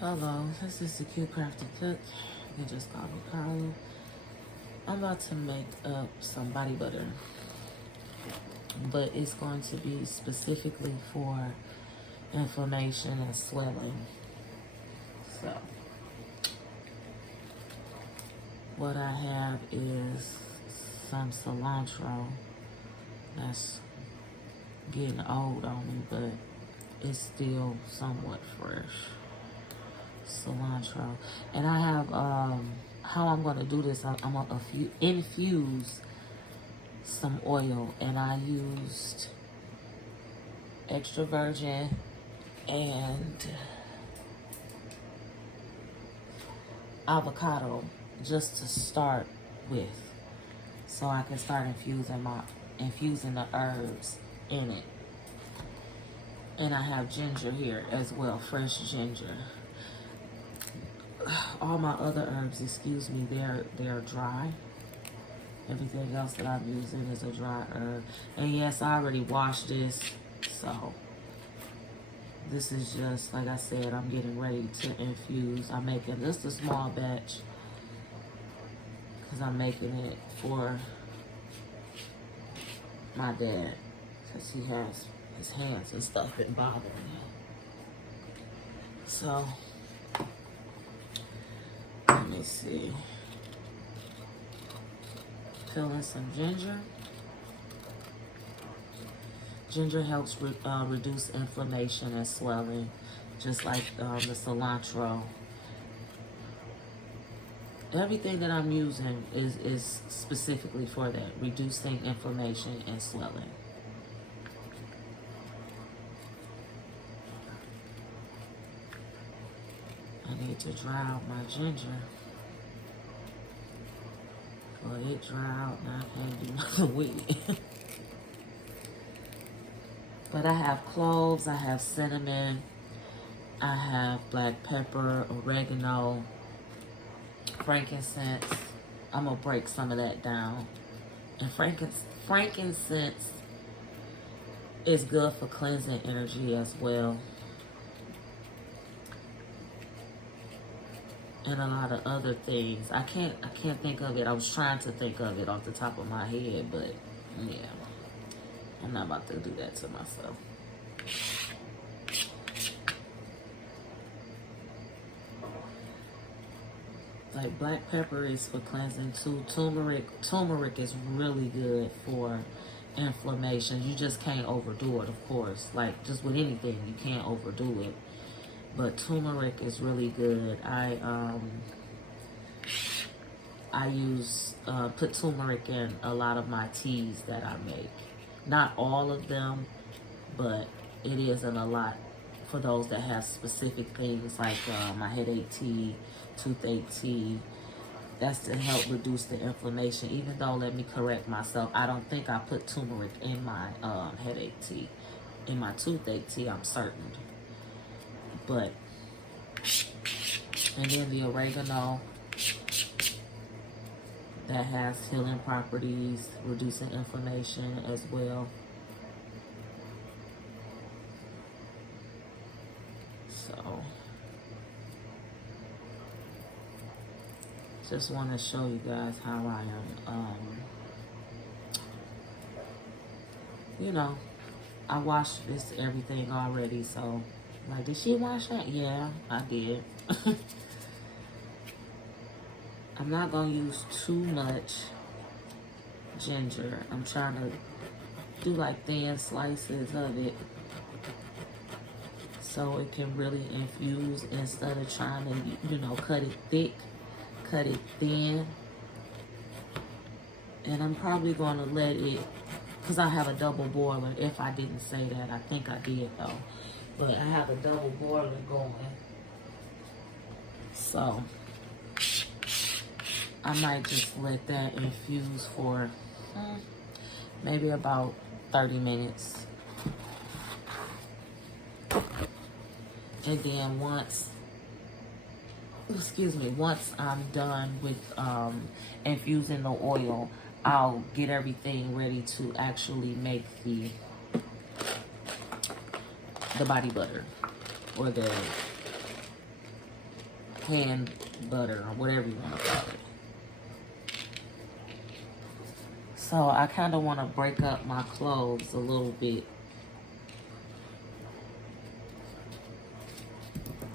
Hello, this is the Cute Crafty Cook. You can just call me Carla. I'm about to make up some body butter, but it's going to be specifically for inflammation and swelling. So, what I have is some cilantro that's getting old on me, but it's still somewhat fresh. Cilantro, and I have how I'm gonna do this. I'm gonna infuse some oil, and I used extra virgin and avocado just to start with, so I can start infusing the herbs in it. And I have ginger here as well, fresh ginger. All my other herbs, excuse me, they're dry. Everything else that I'm using is a dry herb. And yes, I already washed this, so this is just, like I said, I'm getting ready to infuse. I'm making just a small batch because I'm making it for my dad, because he has his hands and stuff been bothering him. So let me see. Fill in some ginger. Ginger helps reduce inflammation and swelling, just like the cilantro. Everything that I'm using is specifically for that, reducing inflammation and swelling. I need to dry out my ginger. Well, it dry out and I can't do nothing with it. But I have cloves, I have cinnamon, I have black pepper, oregano, frankincense. I'm gonna break some of that down. And frankincense is good for cleansing energy as well. And a lot of other things. I can't think of it. I was trying to think of it off the top of my head, but yeah. I'm not about to do that to myself. Like black pepper is for cleansing too. Turmeric is really good for inflammation. You just can't overdo it, of course. Like just with anything, you can't overdo it. But turmeric is really good. I put turmeric in a lot of my teas that I make. Not all of them, but it is in a lot for those that have specific things like my headache tea, toothache tea. That's to help reduce the inflammation. Even though, let me correct myself, I don't think I put turmeric in my headache tea. In my toothache tea, I'm certain. But, and then the oregano, that has healing properties, reducing inflammation as well. So, just want to show you guys how I am, you know, I washed this everything already, so, like, did she wash that? Yeah, I did. I'm not going to use too much ginger. I'm trying to do like thin slices of it so it can really infuse instead of trying to, you know, cut it thick, cut it thin. And I'm probably going to let it, because I have a double boiler. If I didn't say that, I think I did though. But I have a double boiler going. So I might just let that infuse for maybe about 30 minutes. And then once I'm done with infusing the oil, I'll get everything ready to actually make the body butter or the hand butter or whatever you want to call it. So I kind of want to break up my cloves a little bit.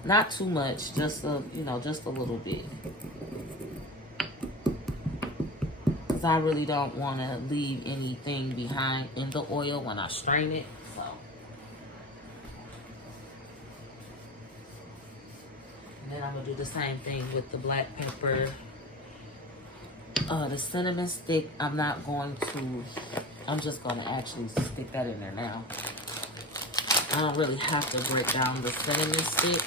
Not too much, just a, you know, just a little bit. Because I really don't want to leave anything behind in the oil when I strain it. So. And then I'm going to do the same thing with the black pepper. The cinnamon stick, I'm just going to actually stick that in there now. I don't really have to break down the cinnamon stick.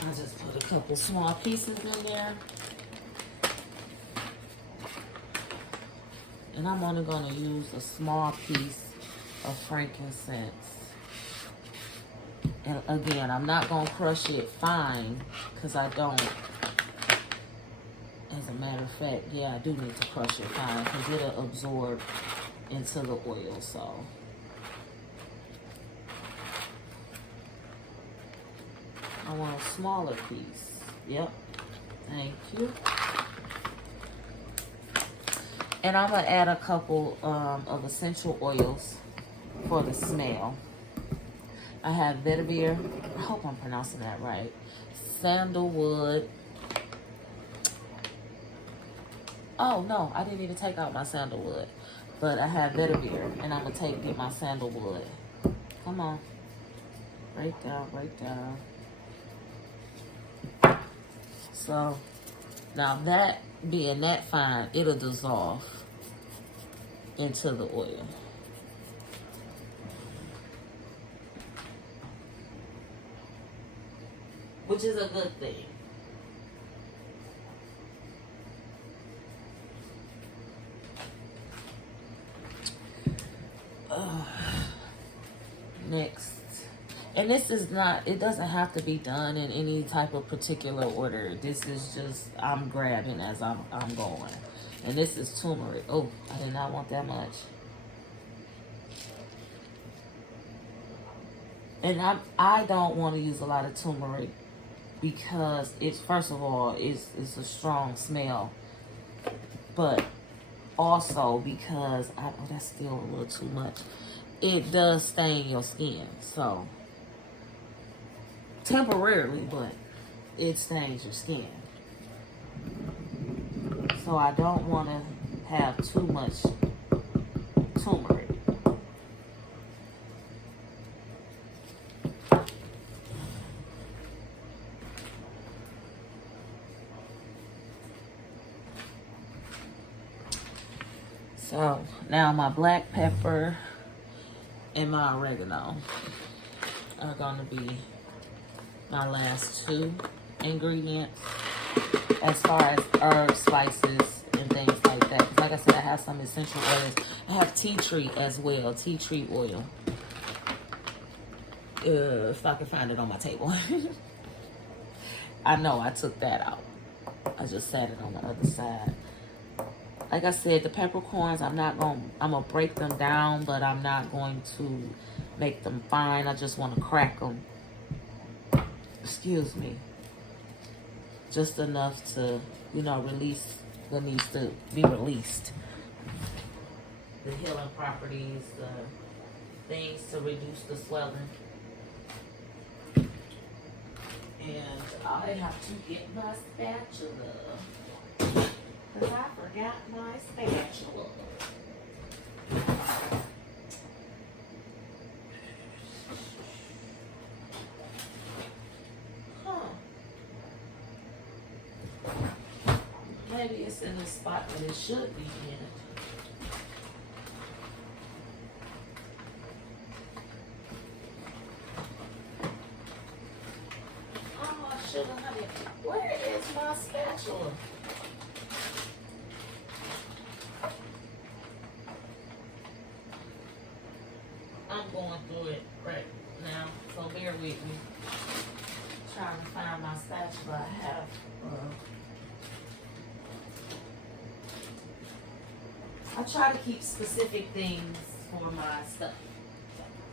I just put a couple small pieces in there. And I'm only going to use a small piece of frankincense. And again, I'm not going to crush it fine because I don't. As a matter of fact, yeah, I do need to crush it fine because it'll absorb into the oil. So I want a smaller piece. Yep. Thank you. And I'm going to add a couple of essential oils for the smell. I have vetiver. I hope I'm pronouncing that right. Sandalwood. Oh, no. I didn't even take out my sandalwood. But I have vetiver. And I'm going to get my sandalwood. Come on. Break down, break down. So, now that being that fine, it'll dissolve into the oil. Which is a good thing. Next. And this is not, it doesn't have to be done in any type of particular order. This is just, I'm grabbing as I'm going. And this is turmeric. Oh, I did not want that much. And I don't want to use a lot of turmeric because it's, first of all, it's a strong smell. But also because, oh, that's still a little too much. It does stain your skin. So, temporarily, but it stains your skin. So I don't want to have too much turmeric. So now my black pepper and my oregano are going to be my last two ingredients as far as herbs, spices, and things like that. 'Cause like I said, I have some essential oils. I have tea tree as well, tea tree oil. If I can find it on my table. I know I took that out. I just sat it on the other side. Like I said, the peppercorns, I'm gonna break them down, but I'm not going to make them fine. I just want to crack them. Excuse me. Just enough to, you know, release what needs to be released. The healing properties, the things to reduce the swelling. And I have to get my spatula. Because I forgot my spatula. Maybe it's in the spot that it should be in. Oh, I should have had it. Where is my spatula? I'm going through it right now, so bear with me. Trying to find my spatula. I have I try to keep specific things for my stuff.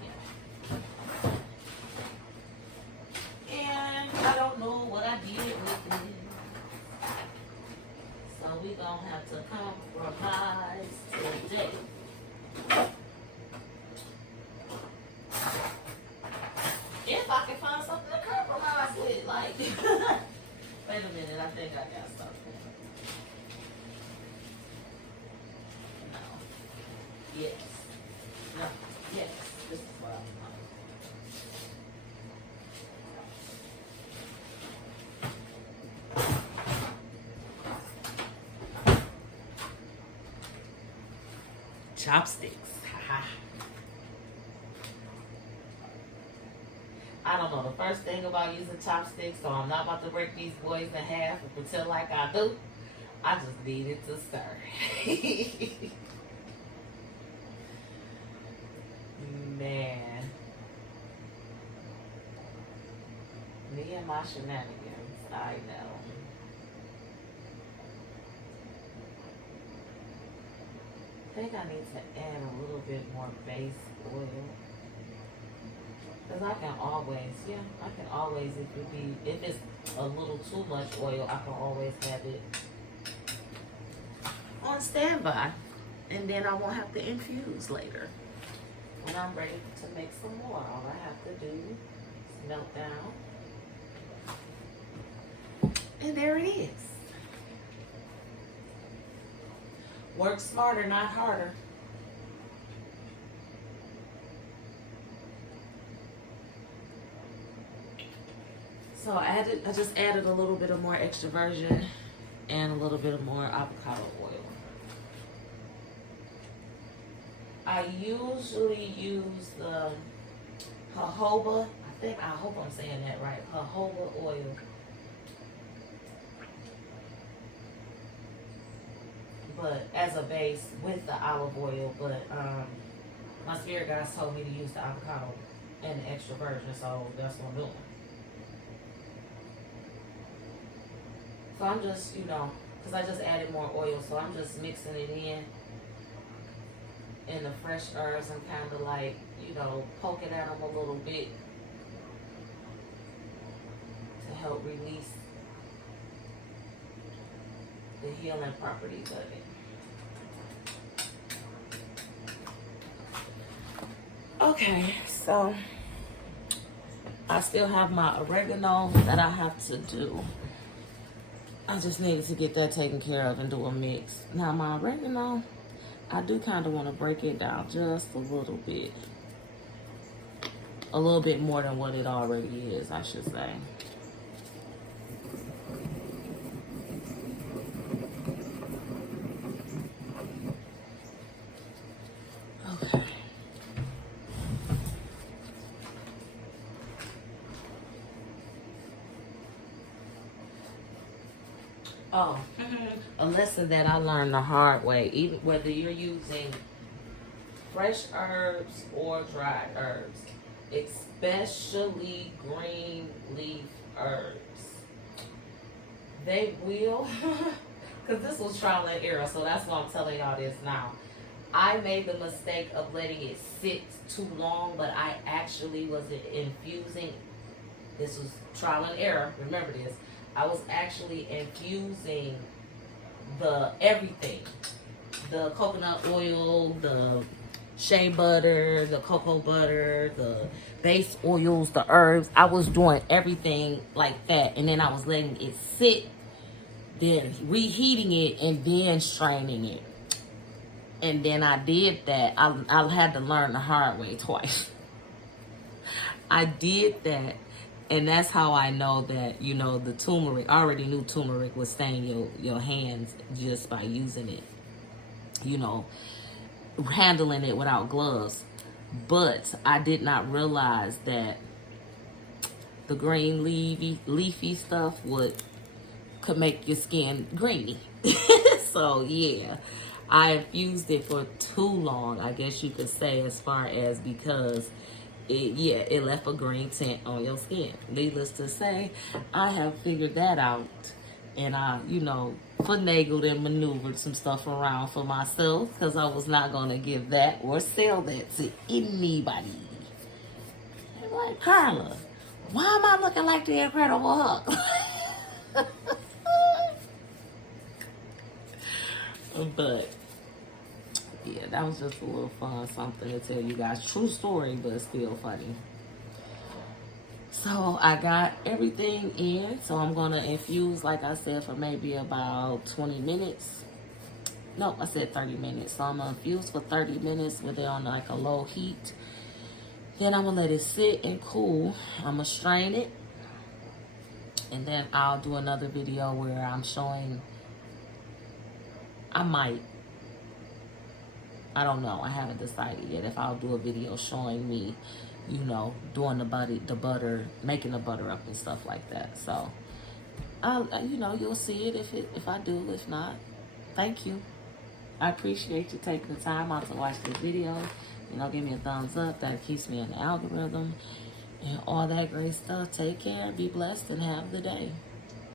Yeah. And I don't know what I did with it. So we gonna have to compromise today. If I can find something to compromise with, like, wait a minute, I think I got something. No. Yes. No. Yes. This is what I want. Chopsticks. I don't know the first thing about using chopsticks, so I'm not about to break these boys in half and pretend like I do. I just need it to stir. Man. Me and my shenanigans, I know. I think I need to add a little bit more base oil. Because I can always, if it's a little too much oil, I can always have it on standby. And then I won't have to infuse later. When I'm ready to make some more, all I have to do is melt down. And there it is. Work smarter, not harder. So I just added a little bit of more extra virgin and a little bit of more avocado oil. I usually use the jojoba. I hope I'm saying that right. Jojoba oil. But as a base with the olive oil, but my spirit guides told me to use the avocado and the extra virgin, so that's what I'm doing. So I'm just, because I just added more oil, so I'm just mixing it in the fresh herbs and kind of like, poking at them a little bit to help release the healing properties of it. Okay, so I still have my oregano that I have to do. I just needed to get that taken care of and do a mix. Now my oregano, I do kind of want to break it down just a little bit. A little bit more than what it already is, I should say. Okay. Oh, a lesson that I learned the hard way, even whether you're using fresh herbs or dried herbs, especially green leaf herbs, they will, because this was trial and error, so that's why I'm telling y'all this now. I made the mistake of letting it sit too long, but I actually was infusing. This was trial and error, remember this. I was actually infusing everything. The coconut oil, the shea butter, the cocoa butter, the base oils, the herbs. I was doing everything like that. And then I was letting it sit, then reheating it, and then straining it. And then I did that. I had to learn the hard way twice. I did that. And that's how I know that, the turmeric, I already knew turmeric would stain your hands just by using it, handling it without gloves. But I did not realize that the green leafy stuff could make your skin greeny. So yeah, I infused it for too long, I guess you could say, as far as because it left a green tint on your skin. Needless to say, I have figured that out And I, you know, finagled and maneuvered some stuff around for myself because I was not going to give that or sell that to anybody. They're like, Carla, why am I looking like the Incredible Hulk? But yeah, that was just a little fun something to tell you guys. True story, but still funny. So I got everything in. So I'm going to infuse, like I said, for maybe about 20 minutes. Nope, I said 30 minutes. So I'm going to infuse for 30 minutes with it on like a low heat. Then I'm going to let it sit and cool. I'm going to strain it. And then I'll do another video where I'm showing, I don't know. I haven't decided yet if I'll do a video showing me, you know, doing the butter, making the butter up and stuff like that. So, you know, you'll see it if I do. If not, thank you. I appreciate you taking the time out to watch this video. You know, give me a thumbs up. That keeps me in the algorithm and all that great stuff. Take care, be blessed, and have the day.